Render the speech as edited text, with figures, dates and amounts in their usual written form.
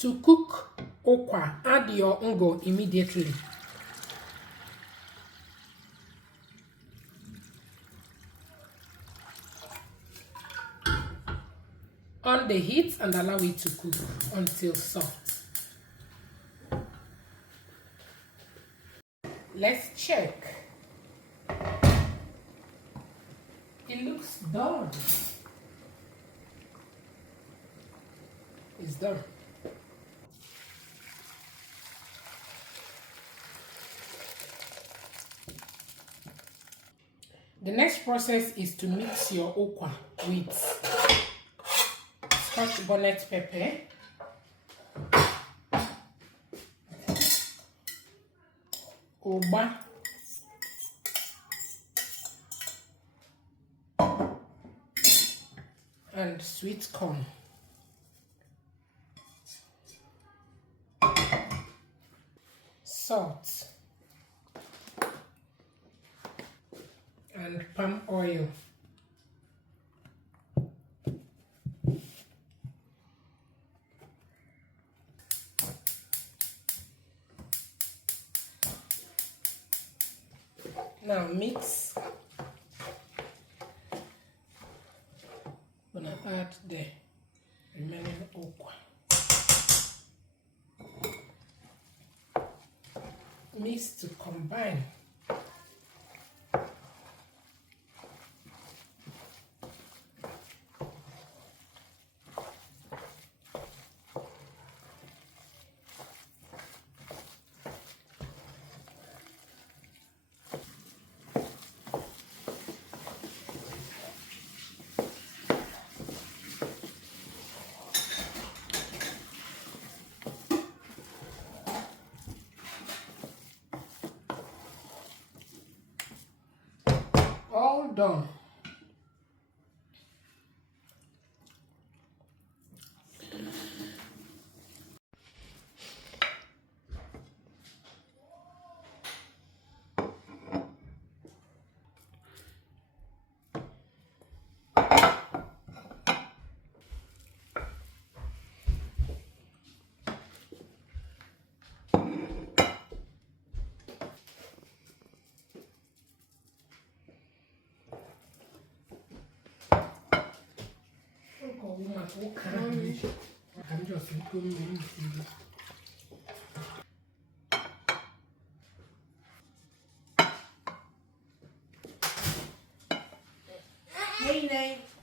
To cook okwa, add your ngo immediately. On the heat and allow it to cook until soft. Let's check. It looks done. It's done. The next process is to mix your okwa with Scotch bonnet pepper, oba, and sweet corn. Salt and palm oil. Now mix. I'm gonna add the remaining okwa. Mix to combine. All done. Hey, Nate.